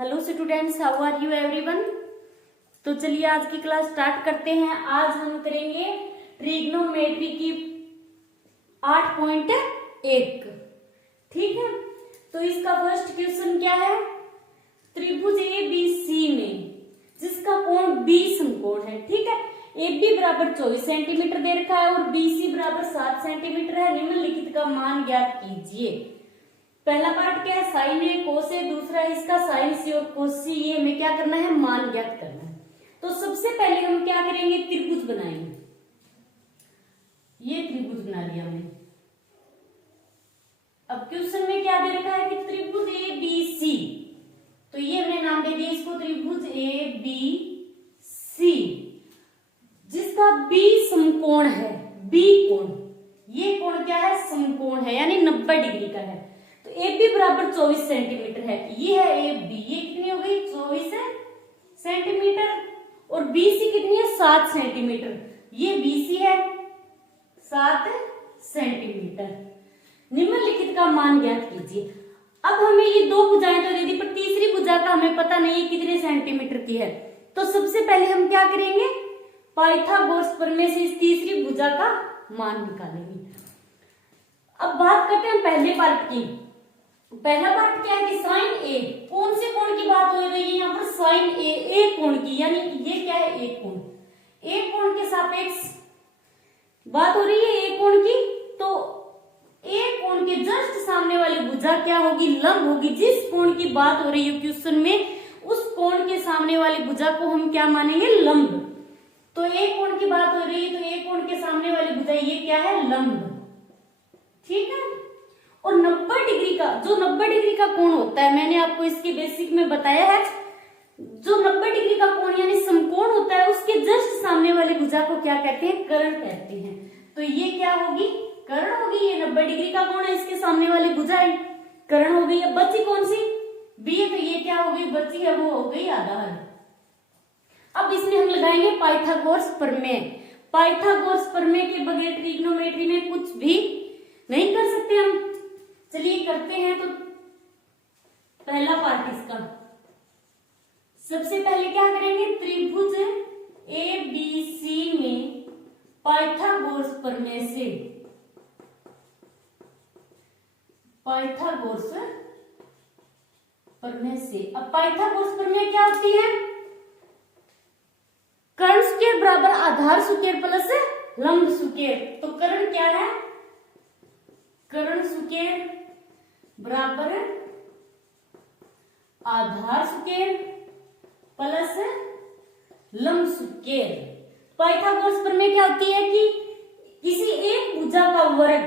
Hello students, how are you everyone. तो चलिए आज की क्लास स्टार्ट करते हैं। आज हम करेंगे ट्रिग्नोमेट्री की 8.1। ठीक है, तो इसका फर्स्ट क्वेश्चन क्या है। त्रिभुज ABC में जिसका कोण 20 समकोण है, ठीक है, AB बराबर 24 सेंटीमीटर दे रखा है और BC बराबर 7 सेंटीमीटर है। निम्नलिखित का मान ज्ञात कीजिए। पहला पार्ट क्या है, साइन ए कोस ए, दूसरा है इसका साइन सी और कोस सी। ये हमें क्या करना है, मान ज्ञात करना है। तो सबसे पहले हम क्या करेंगे, त्रिभुज बनाएंगे। ये त्रिभुज बना लिया हमने। अब क्वेश्चन में क्या दे रखा है कि त्रिभुज ABC, तो ये हमने नाम दे दिया इसको त्रिभुज ABC जिसका B समकोण है। B कोण, ये कोण क्या है, समकोण है, यानी 90 डिग्री का है। तो AB बराबर 24 सेंटीमीटर है। ये है AB, ये कितनी हो गई 24 सेंटीमीटर और BC कितनी है 7 सेंटीमीटर। ये BC है 7 सेंटीमीटर। निम्नलिखित का मान ज्ञात कीजिए। अब हमें ये दो भुजाएं तो दे दी, पर तीसरी भुजा का हमें पता नहीं है कितने सेंटीमीटर की है। तो सबसे पहले हम क्या करेंगे, पाइथागोरस प्रमेय से इस तीसरी भुजा का मान निकालेंगे। अब बात करते हैं पहले पार्ट की। पहला पार्ट क्या है कि साइन ए, कौन से कोण की बात हो रही है यहाँ पर, साइन ए कोण की, यानी ये क्या है, ए कोण। ए कोण के सापेक्ष बात हो रही है, ए कोण की। तो ए कोण के जस्ट सामने वाली भुजा क्या होगी, लंब होगी। जिस कोण की बात हो रही है क्वेश्चन में, उस कोण के सामने वाली भुजा को हम क्या मानेंगे, लंब। तो ए कोण की बात हो रही है, तो ए कोण के सामने वाली भुजा ये क्या है, लंब। ठीक है, और 90 डिग्री का, जो 90 डिग्री का कोण होता है, मैंने आपको इसके बेसिक में बताया है, जो 90 डिग्री का कोण यानी समकोण होता है, उसके जस्ट सामने वाली भुजा को क्या कहते हैं, कर्ण कहते हैं। तो ये क्या होगी, कर्ण होगी। ये 90 डिग्री का कोण है, इसके सामने वाली भुजा है, कर्ण हो गई। अब बची कौन सी, बी, तो ये क्या हो गई, बची है वो हो गई आधार। अब इसमें हम लगाएंगे पाइथागोरस प्रमेय। पाइथागोरस प्रमेय के बगैर ट्रिग्नोमेट्री में कुछ भी नहीं कर सकते हम। चलिए करते हैं। तो पहला पार्ट इसका, सबसे पहले क्या करेंगे, त्रिभुज ABC में पाइथागोरस प्रमेय से, पाइथागोरस प्रमेय से। अब पाइथागोरस प्रमेय क्या होती है, कर्ण स्क्वायर बराबर आधार स्क्वायर प्लस लंब स्क्वायर। तो कर्ण क्या है, कर्ण स्क्वायर बराबर आधार स्क्वायर प्लस लंब स्क्वायर। पाइथागोरस प्रमेय क्या होती है कि किसी एक भुजा का वर्ग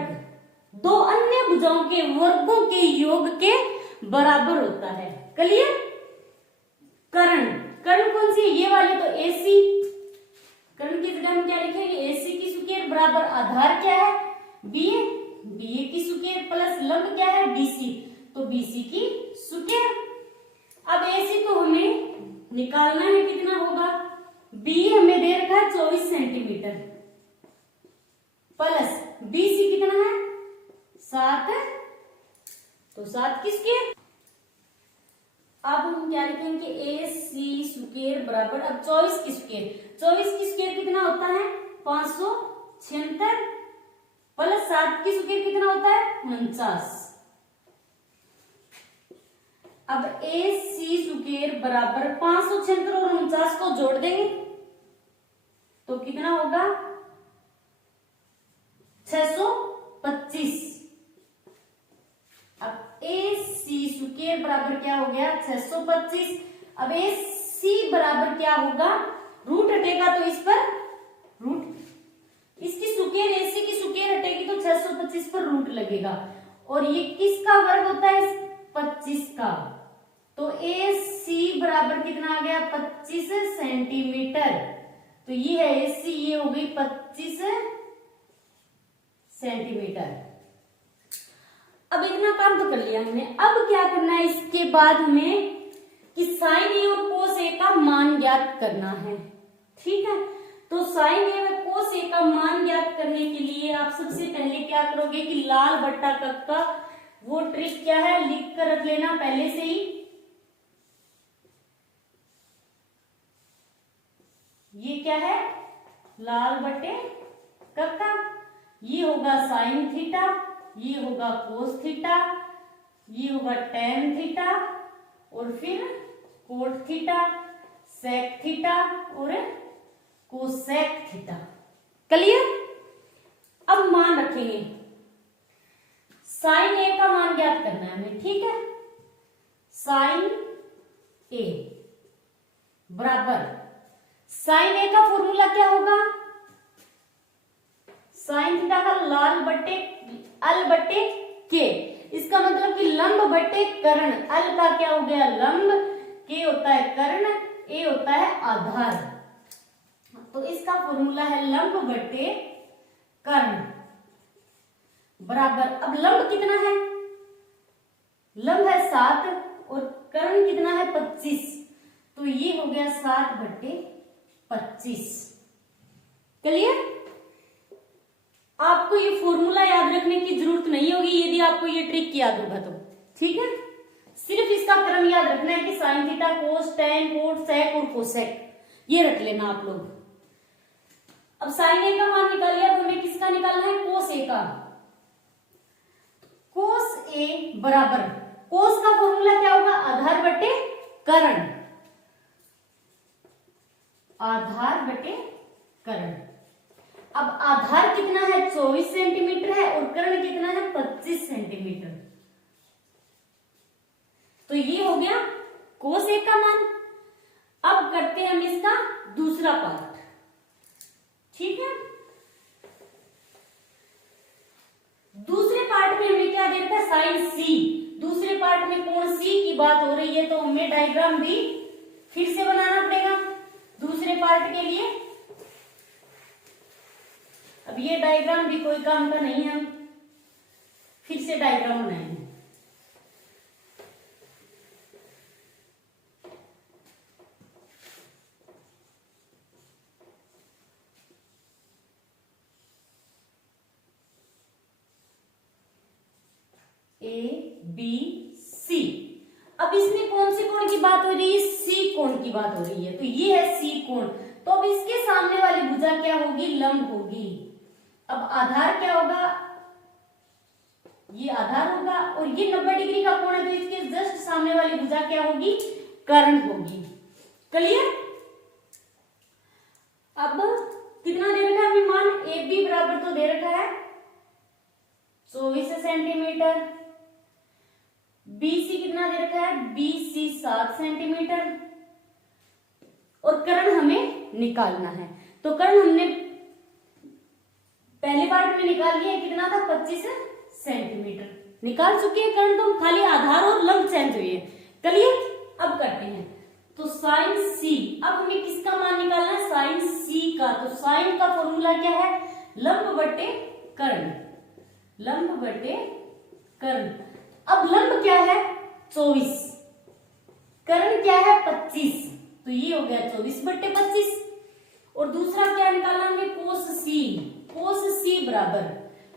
दो अन्य भुजाओं के वर्गों के योग के बराबर होता है। क्लियर। कर्ण, कर्ण कौन सी है, ये वाले, तो AC। कर्ण की जगह हम क्या लिखेंगे, AC की स्क्वायर बराबर आधार क्या है, BA, BA की स्क्वायर प्लस लंब क्या है, BC, तो BC की स्क्वायर। अब AC तो हमें निकालना है, कितना होगा, BA हमें दे रखा है 24 सेंटीमीटर प्लस BC कितना है 7, तो 7 की स्क्वायर। अब हम क्या लिखेंगे, AC स्क्वायर बराबर, अब 24 की स्क्वायर, 24 की स्क्वायर कितना होता है 576 प्लस 7 की स्क्वायर कितना होता है 49। अब AC स्क्वायर बराबर 576 और 49 को जोड़ देंगे तो कितना होगा 625। अब AC स्क्वायर बराबर क्या हो गया 625। अब AC बराबर क्या होगा, रूट हटेगा तो इस पर रूट, इसकी स्क्वायर AC की स्क्वायर हटेगी तो 625 पर रूट लगेगा। और ये किसका वर्ग होता है, 25 का। तो AC बराबर कितना आ गया 25 सेंटीमीटर। तो ये है AC, ये हो गई 25 सेंटीमीटर। अब इतना काम तो कर लिया हमने। अब क्या करना है, इसके बाद हमें कि साइन ए और कोस ए का मान ज्ञात करना है। ठीक है, तो साइन ए और कोस ए का मान ज्ञात करने के लिए आप सबसे पहले क्या करोगे कि लाल बट्टा कक्का, वो ट्रिक क्या है लिख कर रख लेना पहले से ही। ये क्या है, लाल बटे कक्का, ये होगा साइन थीटा, ये होगा कोस थीटा, ये होगा टेन थीटा, और फिर कोट थीटा, सेक थीटा और कोसेक थीटा। क्लियर। अब मान रखेंगे, साइन ए का मान ज्ञात करना है हमें, ठीक है। साइन ए बराबर, साइन ए का फॉर्मूला क्या होगा, साइन थीटा का लाल बटे अल बटे के, इसका मतलब कि लंब बटे कर्ण, अल का क्या हो गया लंब, के होता है कर्ण, ए होता है आधार, तो इसका फॉर्मूला है लंब बटे कर्ण बराबर, अब लंब कितना है, लंब है 7 और कर्ण कितना है 25, तो ये हो गया 7 बटे 25। क्लियर। आपको ये फॉर्मूला याद रखने की जरूरत नहीं होगी यदि आपको ये ट्रिक याद होगा तो, ठीक है। सिर्फ इसका क्रम याद रखना है कि साइन थीटा, कोस, टेन, कोट, सेक और कोसेक, ये रख लेना आप लोग। अब साइन ए का मान निकालिए, अब हमें किसका निकालना है, कोस ए का। कोस ए बराबर, कोस का फॉर्मूला क्या होगा, आधार बटे कर्ण, आधार बटे कर्ण। अब आधार कितना है 24 सेंटीमीटर है और कर्ण कितना है 25 सेंटीमीटर, तो ये हो गया कोस ए का मान। अब करते हैं हम इसका दूसरा पार्ट, ठीक है। दूसरे पार्ट में हमें क्या दे रखा है, साइन सी। दूसरे पार्ट में कोण सी की बात हो रही है, तो हमें डायग्राम भी फिर से बनाना पड़ेगा दूसरे पार्ट के लिए। अब ये डायग्राम भी कोई काम का नहीं है, फिर से डायग्राम बनाएंगे। ए बी सी, अब इसमें कौन से कोण की बात हो रही है, सी कोण की बात हो रही है, तो ये है सी कोण, तो अब इसके सामने वाली भुजा क्या होगी, लंब होगी। अब आधार क्या होगा, ये आधार होगा और ये 90 डिग्री का कोण है, तो इसके जस्ट सामने वाली भुजा क्या होगी, कर्ण होगी। क्लियर। अब कितना दे रखा है हमें मान, ए बी बराबर तो दे रखा है 24 सेंटीमीटर, बीसी कितना दे रखा है, बीसी 7 सेंटीमीटर, और कर्ण हमें निकालना है। तो कर्ण हमने पहले पार्ट में निकाल लिया, कितना था 25 सेंटीमीटर निकाल चुके हैं कर्ण, तो खाली आधार और लंब चेंज हुई है। क्लियर। अब करते हैं, तो साइन सी, अब हमें किसका मान निकालना है, साइन सी का। तो साइन का फॉर्मूला क्या है, लंब बटे कर्ण, लंब बटे कर्ण। अब लंब क्या है 24, कर्ण क्या है 25, तो ये हो गया 24 बटे 25। और दूसरा क्या निकालना हमें, कोस सी। कोस सी बराबर,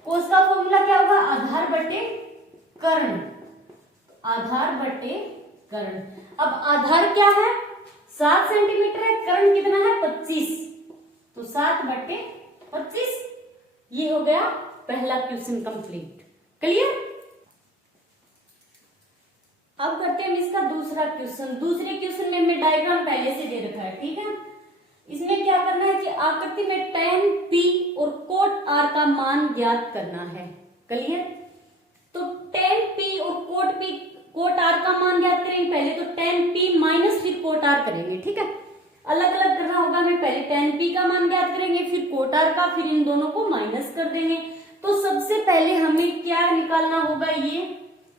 कोस का फॉर्मूला क्या होगा, आधार बटे कर्ण, आधार बटे कर्ण। अब आधार क्या है 7 सेंटीमीटर है, कर्ण कितना है 25, तो 7 बटे 25। ये हो गया पहला क्वेश्चन कंप्लीट। क्लियर। अब करते हैं इसका दूसरा क्वेश्चन। दूसरे क्वेश्चन में हमें डायग्राम पहले से दे रखा है, ठीक है। इसमें क्या करना है कि आकृति में tan P और कोट R का मान ज्ञात करना है। क्लियर। तो tan P और कोट R का मान ज्ञात करेंगे। पहले तो tan P माइनस फिर कोट R करेंगे, ठीक है। अलग अलग करना होगा हमें, पहले tan P का मान ज्ञात करेंगे, फिर कोट R का, फिर इन दोनों को माइनस कर देंगे। तो सबसे पहले हमें क्या निकालना होगा, ये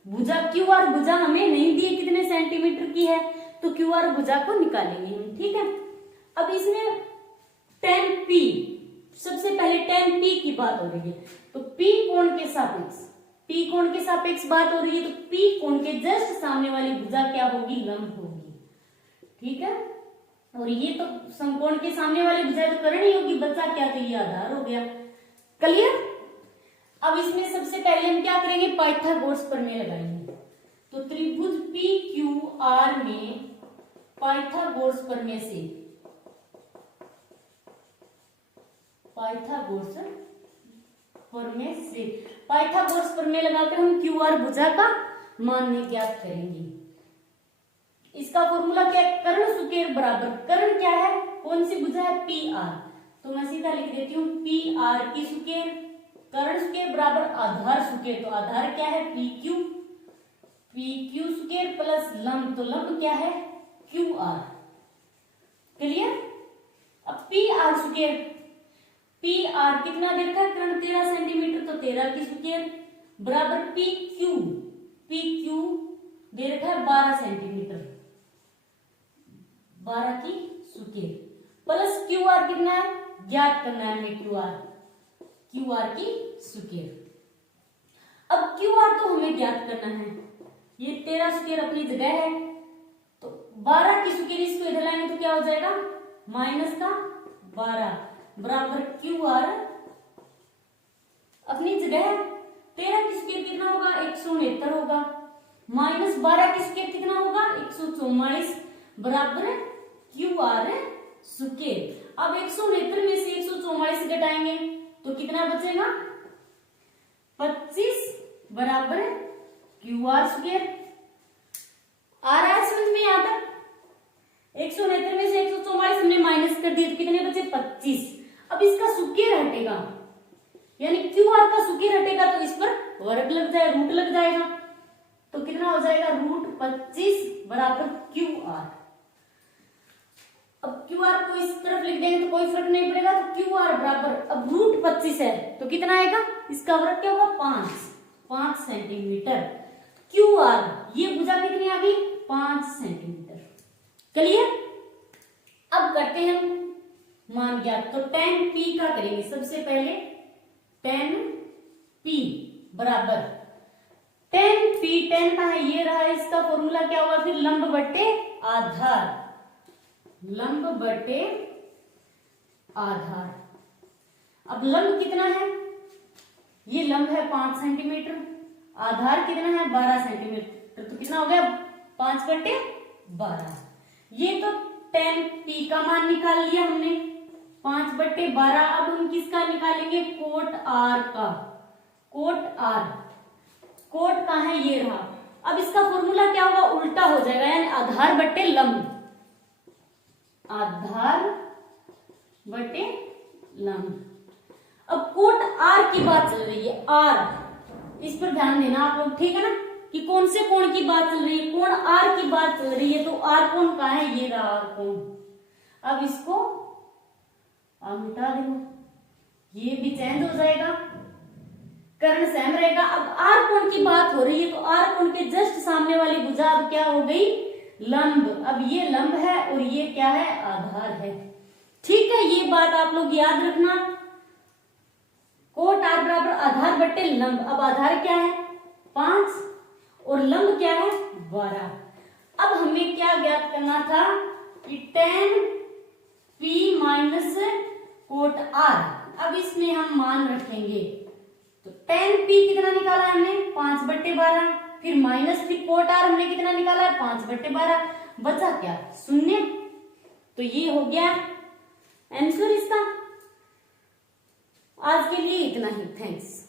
भुजा QR भुजा हमें नहीं दी कितने सेंटीमीटर की है, तो QR भुजा को निकालेंगे हम, ठीक है। अब इसमें tan P, सबसे पहले tan P की बात हो रही है, तो P कोण के सापेक्ष, P कोण के सापेक्ष बात हो रही है, तो P कोण के जस्ट सामने वाली भुजा क्या होगी, लंब होगी, ठीक है। और ये तो समकोण के सामने वाली भुजा तो कर्ण ही होगी, बचा क्या, तो ये आधार हो गया। क्लियर। अब इसमें सबसे पहले हम क्या करेंगे, पाइथागोरस प्रमेय लगाएंगे। तो त्रिभुज PQR में पाइथागोरस प्रमेय से पाइथागोरस प्रमेय से, पाइथागोरस प्रमेय लगाकर हम क्यू आर भुजा का मान ज्ञात करेंगे। इसका फॉर्मूला क्या है, कर्ण सुकेर बराबर, कर्ण क्या है, कौन सी भुजा है, पी आर, तो मैं सीधा लिख देती हूँ पी आर की सुकेर, कर्ण सुकेर बराबर आधार सुकेर, तो आधार क्या है पी क्यू, पी क्यू सुकेर प्लस लंब, तो लंब क्या है क्यू आर। क्लियर। अब पी आर सुकेर, पी आर कितना दे रखा है, कर्ण 13 सेंटीमीटर, तो 13 की सुकेर बराबर पी क्यू, पी क्यू दे रखा है 12 सेंटीमीटर, 12 की सुकेर प्लस क्यू आर कितना है, ज्ञात करना है हमें क्यू आर, क्यू आर की सुकेर। अब क्यू आर तो हमें ज्ञात करना है, ये 13 सुकेर अपनी जगह है, तो 12 की सुकेर इसको इधर लाएंगे तो क्या हो जाएगा माइनस का 12 बराबर क्यू आर अपनी जगह है, 13 की सुकेर कितना होगा 169 होगा, माइनस 12 की सुकेर कितना होगा 144 बराबर क्यू आर सुकेर। अब 169 में से 144 घटाएंगे तो कितना बचेगा 25 बराबर क्यू आर सुकेर। आ रहा है समझ में यहाँ तक। 169 में से 144 हमने माइनस कर दिया तो कितने बचे 25। अब इसका सुकेर हटेगा, यानी क्यू आर का सुकेर हटेगा तो इस पर वर्ग लग जाए, रूट लग जाएगा, तो कितना हो जाएगा रूट 25 बराबर क्यू आर। अब क्यू आर को इस तरफ लिख देंगे तो कोई फर्क नहीं पड़ेगा, तो क्यू आर बराबर अब रूट 25 है तो कितना आएगा, इसका वर्ग क्या होगा 5 सेंटीमीटर। क्यू आर ये भुजा कितनी आ गई 5 सेंटीमीटर। क्लियर। अब करते हैं मान ज्ञात, तो tan p का करेंगे सबसे पहले, tan p बराबर tan p, tan का है ये रहा, इसका फॉर्मूला क्या होगा फिर लंब बटे आधार, लंब बटे आधार। अब लंब कितना है, ये लंब है 5 सेंटीमीटर, आधार कितना है 12 सेंटीमीटर, तो कितना हो गया 5 बटे 12। ये तो tan p का मान निकाल लिया हमने 5 बटे 12। अब हम किसका निकालेंगे कोट r का, कोट r, कोट का है ये रहा। अब इसका फॉर्मूला क्या होगा उल्टा हो जाएगा, यानी आधार बटे लंब, आधार बटे लंब। अब कोट r की बात चल रही है, r इस पर ध्यान देना आप लोग, ठीक है ना, कि कौन से कोण की बात चल रही है, कोण r की बात चल रही है, तो r कोण कहाँ है, ये रहा r कोण। अब इसको आप मिटा देना, ये भी चेंज हो जाएगा, कर्ण सेम रहेगा। अब r कोण की बात हो रही है तो r कोण के जस्ट सामने वाली भुजा अब क्या हो गई लंब। अब ये लंब है और ये क्या है आधार है, ठीक है। ये बात आप लोग याद रखना, कोट r बराबर आधार बटे लंब। अब आधार क्या है 5 और लंब क्या है 12। अब हमें क्या ज्ञात करना था कि tan p minus cot r। अब इसमें हम मान रखेंगे, तो tan p कितना निकाला हमने 5 बटे 12, फिर माइनस फिर कोट r हमने कितना निकाला है 5 बटे 12, बचा क्या 0। तो ये हो गया आंसर इसका। आज के लिए इतना ही, थैंक्स।